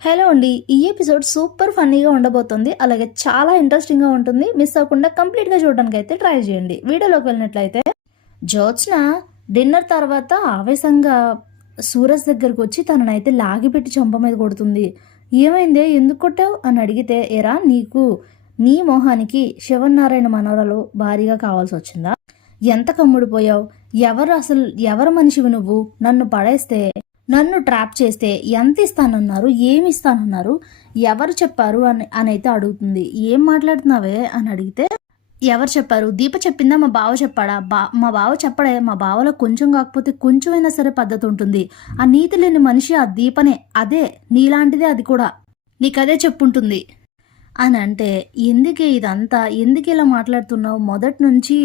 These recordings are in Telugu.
హలో అండి. ఈ ఎపిసోడ్ సూపర్ ఫన్నీగా ఉండబోతుంది. అలాగే చాలా ఇంట్రెస్టింగ్గా ఉంటుంది. మిస్ అవ్వకుండా కంప్లీట్గా చూడడానికి అయితే ట్రై చేయండి. వీడియోలోకి వెళ్ళినట్లయితే జ్యోత్స్న డిన్నర్ తర్వాత ఆవేశంగా సూరజ్ దగ్గరకు వచ్చి తననైతే లాగిపెట్టి చెంప మీద కొడుతుంది. ఏమైందే, ఎందుకు కొట్టావు అని అడిగితే, ఎరా నీకు నీ మొహానికి శివనారాయణ మనవరాలు భారీగా కావాల్సి వచ్చిందా? ఎంత కమ్ముడిపోయావు? ఎవరు మనిషివి నువ్వు? నన్ను పడేస్తే, నన్ను ట్రాప్ చేస్తే ఎంత ఇస్తానన్నారు, ఏమి ఇస్తానన్నారు, ఎవరు చెప్పారు అని అయితే అడుగుతుంది. ఏం మాట్లాడుతున్నావే అని అడిగితే, ఎవరు చెప్పారు? దీప చెప్పిందా? మా బావ చెప్పాడా? మా బావ చెప్పడే. మా బావలో కొంచెం కాకపోతే కొంచెమైనా సరే పద్ధతి ఉంటుంది. ఆ నీతి లేని మనిషి ఆ దీపనే. అదే నీలాంటిదే, అది కూడా నీకదే చెప్పుంటుంది అని అంటే, ఎందుకే ఇదంతా, ఎందుకు ఇలా మాట్లాడుతున్నావు? మొదటి నుంచి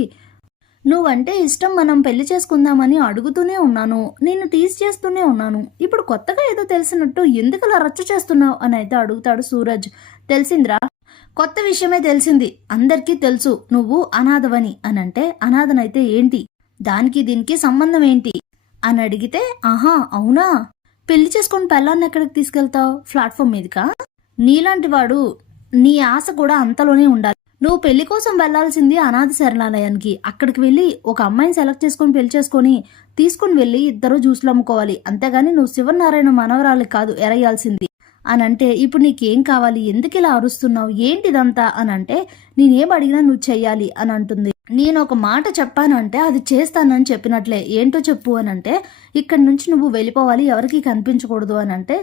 నువ్వంటే ఇష్టం, మనం పెళ్లి చేసుకుందామని అడుగుతూనే ఉన్నాను, నిన్ను టీజ్ చేస్తూనే ఉన్నాను, ఇప్పుడు కొత్తగా ఏదో తెలిసినట్టు ఎందుకలా రచ్చ చేస్తున్నావు అని అయితే అడుగుతాడు సూరజ్. తెలిసిందిరా, కొత్త విషయమే తెలిసింది, అందరికీ తెలుసు నువ్వు అనాథవని అని అంటే, అనాథనైతే ఏంటి, దానికి దీనికి సంబంధం ఏంటి అని అడిగితే, ఆహా అవునా, పెళ్లి చేసుకుని పెళ్ళాన్ని ఎక్కడికి తీసుకెళ్తావు? ప్లాట్ఫామ్ మీదకా? నీలాంటి వాడు, నీ ఆశ కూడా అంతలోనే ఉండాలి. నువ్వు పెళ్లి కోసం వెళ్లాల్సింది అనాథ శరణాలయానికి. అక్కడికి వెళ్ళి ఒక అమ్మాయిని సెలెక్ట్ చేసుకొని పెళ్లి చేసుకొని తీసుకుని వెళ్ళి ఇద్దరు జ్యూసులు అమ్ముకోవాలి. అంతేగాని నువ్వు శివనారాయణ మనవరాలి కాదు ఎరయాల్సింది అని అంటే, ఇప్పుడు నీకేం కావాలి, ఎందుకు ఇలా అరుస్తున్నావు, ఏంటిదంతా అని అంటే, నేనేం అడిగినా నువ్వు చెయ్యాలి అని అంటుంది. నేను ఒక మాట చెప్పానంటే అది చేస్తానని చెప్పినట్లే, ఏంటో చెప్పు అని అంటే, ఇక్కడి నుంచి నువ్వు వెళ్ళిపోవాలి, ఎవరికి కనిపించకూడదు అని అంటే,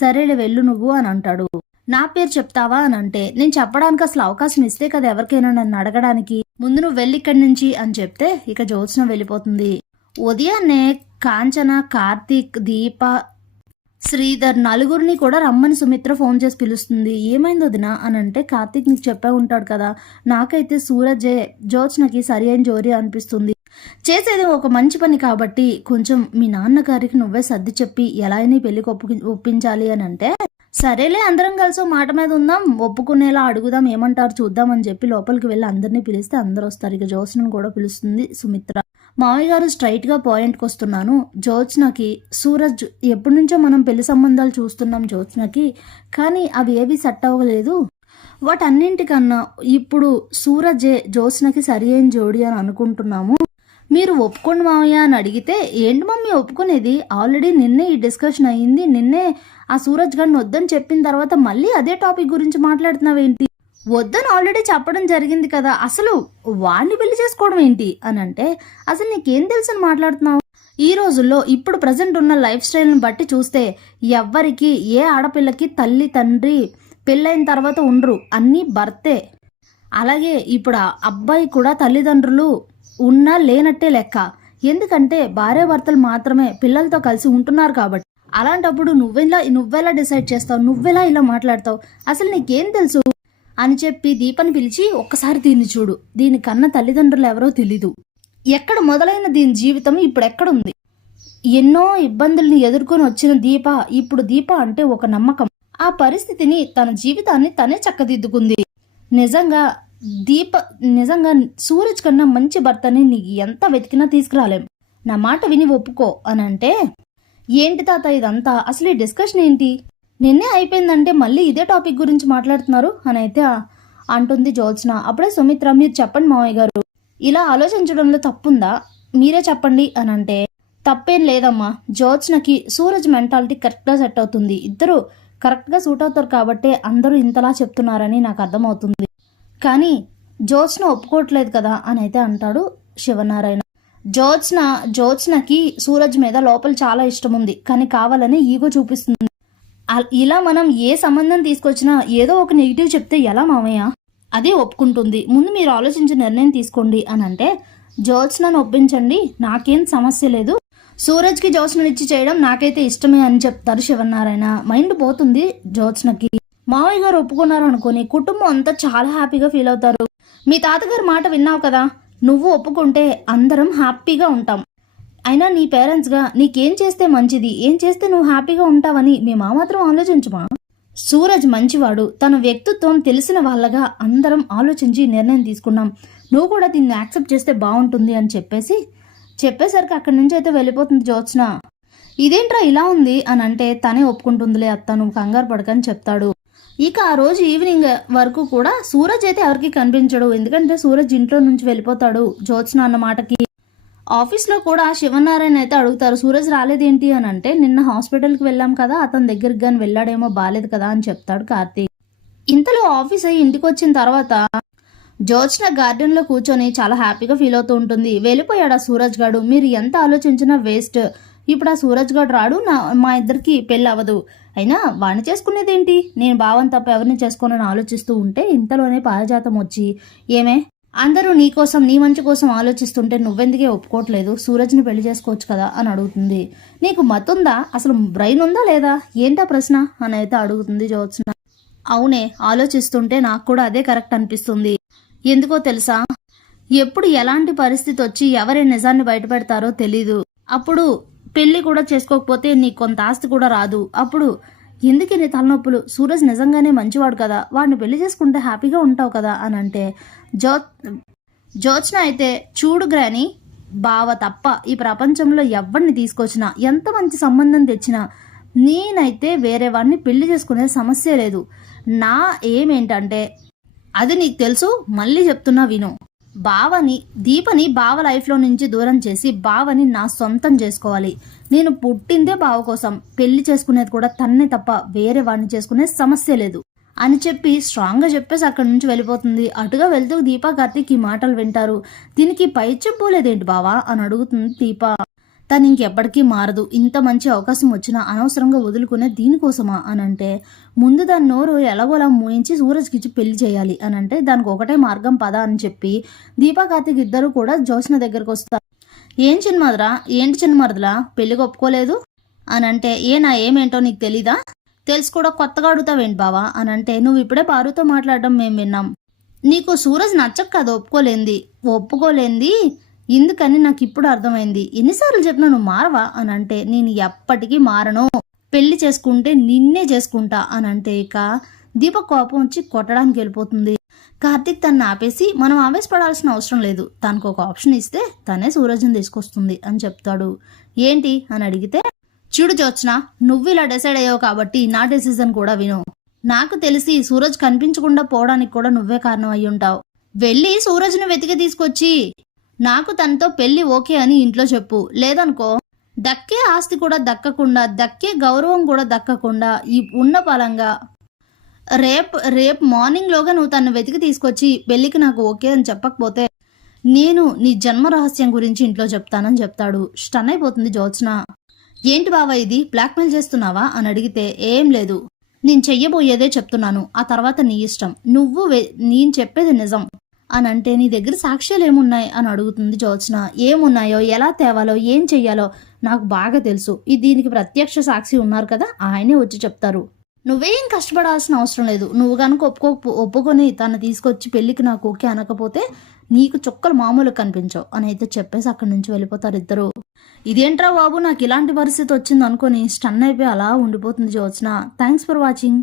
సరేలే వెళ్ళు నువ్వు అని అంటాడు. నా పేరు చెప్తావా అని అంటే, నేను చెప్పడానికి అసలు అవకాశం ఇస్తే కదా ఎవరికైనా నన్ను అడగడానికి, ముందు నువ్వు వెళ్ళి ఇక్కడి నుంచి అని చెప్తే ఇక జ్యోత్స్న వెళ్ళిపోతుంది. ఉదయాన్నే కాంచన, కార్తీక్, దీప, శ్రీధర్ నలుగురిని కూడా రమ్మని సుమిత్ర ఫోన్ చేసి పిలుస్తుంది. ఏమైంది వదిన అని అంటే, కార్తీక్ నీకు చెప్పే ఉంటాడు కదా, నాకైతే సూరజే జ్యోత్స్నకి సరి అయిన జోరి అనిపిస్తుంది, చేసేది ఒక మంచి పని కాబట్టి కొంచెం మీ నాన్నగారికి నువ్వే సర్ది చెప్పి ఎలా అయినా పెళ్లికి ఒప్పించాలి అని అంటే, సరేలే అందరం కలిసి మాట మీద ఉందాం, ఒప్పుకునేలా అడుగుదాం, ఏమంటారు చూద్దాం అని చెప్పి లోపలికి వెళ్ళి అందరినీ పిలిస్తే అందరు వస్తారు. ఇక జ్యోత్స్నను కూడా పిలుస్తుంది సుమిత్ర. మావయ్య గారు స్ట్రైట్గా పాయింట్కి వస్తున్నాను, జ్యోత్స్నకి సూరజ్ ఎప్పటి నుంచో మనం పెళ్లి సంబంధాలు చూస్తున్నాం జ్యోత్స్నకి, కానీ అవి ఏవి సెట్ అవ్వలేదు, వాటన్నింటికన్నా ఇప్పుడు సూరజే జ్యోత్స్నకి సరి అయిన జోడి అని అనుకుంటున్నాము, మీరు ఒప్పుకోండి మావయ్య అని అడిగితే, ఏంటి మమ్మీ ఒప్పుకునేది, ఆల్రెడీ నిన్నే ఈ డిస్కషన్ అయ్యింది, నిన్నే ఆ సూరజ్ గారిని వద్దని చెప్పిన తర్వాత మళ్ళీ అదే టాపిక్ గురించి మాట్లాడుతున్నావేంటి, వద్దని ఆల్రెడీ చెప్పడం జరిగింది కదా, అసలు వాడిని పెళ్లి చేసుకోవడం ఏంటి అని అంటే, అసలు నీకేం తెలుసు అని మాట్లాడుతున్నావు, ఈ రోజుల్లో ఇప్పుడు ప్రజెంట్ ఉన్న లైఫ్ స్టైల్ని బట్టి చూస్తే ఎవ్వరికి, ఏ ఆడపిల్లకి తల్లి తండ్రి పెళ్ళైన తర్వాత ఉండరు, అన్నీ భర్తే, అలాగే ఇప్పుడు అబ్బాయి కూడా తల్లిదండ్రులు ఉన్నా లేనట్టే లెక్క, ఎందుకంటే భార్యాభర్తలు మాత్రమే పిల్లలతో కలిసి ఉంటున్నారు కాబట్టి, అలాంటప్పుడు నువ్వెలా డిసైడ్ చేస్తావు, నువ్వెలా ఇలా మాట్లాడతావు, అసలు నీకేం తెలుసు అని చెప్పి దీపని పిలిచి, ఒక్కసారి దీన్ని చూడు, దీని కన్న తల్లిదండ్రులు ఎవరో తెలీదు, ఎక్కడ మొదలైన దీని జీవితం ఇప్పుడు ఎక్కడుంది, ఎన్నో ఇబ్బందుల్ని ఎదుర్కొని వచ్చిన దీప, ఇప్పుడు దీప అంటే ఒక నమ్మకం, ఆ పరిస్థితిని తన జీవితాన్ని తనే చక్కదిద్దుకుంది, నిజంగా సూరజ్ కన్నా మంచి భర్తని నీకు ఎంత వెతికినా తీసుకురాలేం, నా మాట విని ఒప్పుకో అని అంటే, ఏంటి తాత ఇదంతా, అసలు ఈ డిస్కషన్ ఏంటి, నిన్నే అయిపోయిందంటే మళ్ళీ ఇదే టాపిక్ గురించి మాట్లాడుతున్నారు అని అయితే అంటుంది జ్యోత్స్న. అప్పుడే సుమిత్ర, మీరు చెప్పండి మావయ్య గారు, ఇలా ఆలోచించడంలో తప్పుందా, మీరే చెప్పండి అని అంటే, తప్పేం లేదమ్మా, జ్యోత్స్నకి సూరజ్ మెంటాలిటీ కరెక్ట్గా సెట్ అవుతుంది, ఇద్దరు కరెక్ట్గా సూట్ అవుతారు కాబట్టి అందరూ ఇంతలా చెప్తున్నారని నాకు అర్థమవుతుంది, కానీ జ్యోత్స్న ఒప్పుకోవట్లేదు కదా అని అయితే అంటాడు శివనారాయణ. జ్యోత్స్నకి సూరజ్ మీద లోపల చాలా ఇష్టం ఉంది, కానీ కావాలని ఈగో చూపిస్తుంది, ఇలా మనం ఏ సంబంధం తీసుకొచ్చినా ఏదో ఒక నెగిటివ్ చెప్తే ఎలా మామయ్య, అదే ఒప్పుకుంటుంది, ముందు మీరు ఆలోచించి నిర్ణయం తీసుకోండి అని అంటే, జ్యోత్స్నను ఒప్పించండి, నాకేం సమస్య లేదు, సూరజ్కి జ్యోత్స్నని ఇచ్చి చేయడం నాకైతే ఇష్టమే అని చెప్తారు శివనారాయణ. మైండ్ పోతుంది జ్యోత్స్నకి. మావయ్య గారు ఒప్పుకున్నారు అనుకుని కుటుంబం అంతా చాలా హ్యాపీగా ఫీల్ అవుతారు. మీ తాతగారు మాట విన్నావు కదా, నువ్వు ఒప్పుకుంటే అందరం హ్యాపీగా ఉంటాం, అయినా నీ పేరెంట్స్గా నీకేం చేస్తే మంచిది, ఏం చేస్తే నువ్వు హ్యాపీగా ఉంటావని మేము మాత్రం ఆలోచించమా, సూరజ్ మంచివాడు, తన వ్యక్తిత్వం తెలిసిన వాళ్ళగా అందరం ఆలోచించి నిర్ణయం తీసుకున్నాం, నువ్వు కూడా దీన్ని యాక్సెప్ట్ చేస్తే బాగుంటుంది అని చెప్పేసరికి అక్కడి నుంచి అయితే వెళ్ళిపోతుంది జ్యోత్స్న. ఇదేంట్రా ఇలా ఉంది అని అంటే తనే ఒప్పుకుంటుందిలే అత్త, నువ్వు కంగారు పడకని చెప్తాడు. ఇక ఆ రోజు ఈవినింగ్ వరకు కూడా సూరజ్ అయితే ఎవరికి కనిపించడు. ఎందుకంటే సూరజ్ ఇంట్లో నుంచి వెళ్ళిపోతాడు జ్యోత్స్న అన్న మాటకి. ఆఫీస్లో కూడా శివనారాయణ అయితే అడుగుతారు, సూరజ్ రాలేదేంటి అని అంటే, నిన్న హాస్పిటల్కి వెళ్ళాం కదా, అతని దగ్గరికి కానీ వెళ్ళాడేమో, బాలేదు కదా అని చెప్తాడు కార్తీక్. ఇంతలో ఆఫీస్ అయ్యి ఇంటికి వచ్చిన తర్వాత జ్యోత్స్న గార్డెన్లో కూర్చొని చాలా హ్యాపీగా ఫీల్ అవుతూ ఉంటుంది. వెళ్ళిపోయాడు ఆ సూరజ్ గాడు, మీరు ఎంత ఆలోచించినా వేస్ట్. ఇప్పుడు ఆ సూరజ్ గాడు రాడు, మా ఇద్దరికి పెళ్ళి అవ్వదు. అయినా వాణ్ణి చేసుకునేదేంటి, నేను భావం తప్ప ఎవరిని చేసుకోనని ఆలోచిస్తూ ఉంటే ఇంతలోనే పారిజాతం వచ్చి, ఏమే అందరూ నీ కోసం నీ మంచి కోసం ఆలోచిస్తుంటే నువ్వెందుకే ఒప్పుకోవట్లేదు, సూరజ్ని పెళ్లి చేసుకోవచ్చు కదా అని అడుగుతుంది. నీకు మతుందా, అసలు బ్రెయిన్ ఉందా లేదా, ఏంటా ప్రశ్న అని అయితే అడుగుతుంది జ్యోత్స్న. అవునే, ఆలోచిస్తుంటే నాకు కూడా అదే కరెక్ట్ అనిపిస్తుంది. ఎందుకో తెలుసా, ఎప్పుడు ఎలాంటి పరిస్థితి వచ్చి ఎవరి నిజాన్ని బయటపెడతారో తెలీదు. అప్పుడు పెళ్లి కూడా చేసుకోకపోతే నీకు కొంత ఆస్తి కూడా రాదు. అప్పుడు ఎందుకు నీ తలనొప్పులు, సూరజ్ నిజంగానే మంచివాడు కదా, వాడిని పెళ్లి చేసుకుంటే హ్యాపీగా ఉంటావు కదా అని అంటే, జ్యోత్స్న అయితే చూడు గ్రాని, బావ తప్ప ఈ ప్రపంచంలో ఎవరిని తీసుకొచ్చినా ఎంత మంచి సంబంధం తెచ్చినా నేనైతే వేరే వాడిని పెళ్లి చేసుకునే సమస్య లేదు. నా ఏమేంటంటే, అది నీకు తెలుసు, మళ్ళీ చెప్తున్నా విను, దీపని బావ లైఫ్లో నుంచి దూరం చేసి బావని నా సొంతం చేసుకోవాలి. నేను పుట్టిందే బావ కోసం, పెళ్లి చేసుకునేది కూడా తన్నే తప్ప వేరే వాడిని చేసుకునే సమస్య లేదు అని చెప్పి స్ట్రాంగ్గా చెప్పేసి అక్కడి నుంచి వెళ్ళిపోతుంది. అటుగా వెళ్తూ దీపా కార్తీక్ ఈ మాటలు వింటారు. దీనికి పై చెప్పులేదేంటి బావా అని అడుగుతుంది దీప. తను ఇంకెప్పటికీ మారదు, ఇంత మంచి అవకాశం వచ్చినా అనవసరంగా వదులుకునే దీనికోసమా అని అంటే, ముందు దాని నోరు ఎలాగోలా మూయించి సూరజ్కిచ్చి పెళ్లి చేయాలి అని అంటే, దానికి ఒకటే మార్గం పద అని చెప్పి దీపా కార్తీక్ ఇద్దరు కూడా జ్యోత్స్న దగ్గరకు వస్తారు. ఏంటి చిన్నమరదలా పెళ్లికి ఒప్పుకోలేదు అని అంటే, నా ఏమేంటో నీకు తెలీదా, తెలుసు కూడా కొత్తగా అడుగుతావేంటి బావా అని అంటే, నువ్వు ఇప్పుడే పారుతో మాట్లాడడం మేము విన్నాం, నీకు సూరజ్ నచ్చక కదా ఒప్పుకోలేంది ఎందుకని నాకు ఇప్పుడు అర్థమైంది. ఎన్నిసార్లు చెప్పినా నువ్వు మారవా అని అంటే, నేను ఎప్పటికీ మారను, పెళ్లి చేసుకుంటే నిన్నే చేసుకుంటా అని అంటే, ఇక దీప కోపం వచ్చి కొట్టడానికి వెళ్ళిపోతుంది. కార్తీక్ తను ఆపేసి, మనం ఆవేశపడాల్సిన అవసరం లేదు, తనకు ఒక ఆప్షన్ ఇస్తే తనే సూరజ్ని తీసుకొస్తుంది అని చెప్తాడు. ఏంటి అని అడిగితే, చూడు జ్యోత్స్న, నువ్వు ఇలా డిసైడ్ అయ్యావు కాబట్టి నా డెసిజన్ కూడా విను. నాకు తెలిసి సూరజ్ కనిపించకుండా పోవడానికి కూడా నువ్వే కారణం అయి ఉంటావు. వెళ్ళి సూరజ్ని వెతికి తీసుకొచ్చి నాకు తనతో పెళ్లి ఓకే అని ఇంట్లో చెప్పు. లేదనుకో, దక్కే ఆస్తి కూడా దక్కకుండా, దక్కే గౌరవం కూడా దక్కకుండా ఈ ఉన్న పలంగా రేపు మార్నింగ్లోగా నువ్వు తను వెతికి తీసుకొచ్చి పెళ్లికి నాకు ఓకే అని చెప్పకపోతే నేను నీ జన్మ రహస్యం గురించి ఇంట్లో చెప్తానని చెప్తాడు. స్టన్ అయిపోతుంది జ్యోత్స్న. ఏంటి బావా ఇది, బ్లాక్మెయిల్ చేస్తున్నావా అని అడిగితే, ఏం లేదు, నేను చెయ్యబోయేదే చెప్తున్నాను, ఆ తర్వాత నీ ఇష్టం, నేను చెప్పేది నిజం అని అంటే, నీ దగ్గర సాక్ష్యాలు ఏమున్నాయి అని అడుగుతుంది జ్యోత్స్న. ఏమున్నాయో, ఎలా తేవాలో, ఏం చెయ్యాలో నాకు బాగా తెలుసు, దీనికి ప్రత్యక్ష సాక్షి ఉన్నారు కదా, ఆయనే వచ్చి చెప్తారు. నువ్వేం కష్టపడాల్సిన అవసరం లేదు. నువ్వు కనుక ఒప్పుకొని తను తీసుకొచ్చి పెళ్లికి నాకు ఓకే అనకపోతే నీకు చుక్కలు మామూలు కనిపించవు అని అయితే చెప్పేసి అక్కడి నుంచి వెళ్ళిపోతారు ఇద్దరు. ఇదేంట్రా బాబు, నాకు ఇలాంటి పరిస్థితి వచ్చింది అనుకొని స్టన్ అయిపోయి అలా ఉండిపోతుంది జ్యోత్స్న. Thanks for watching.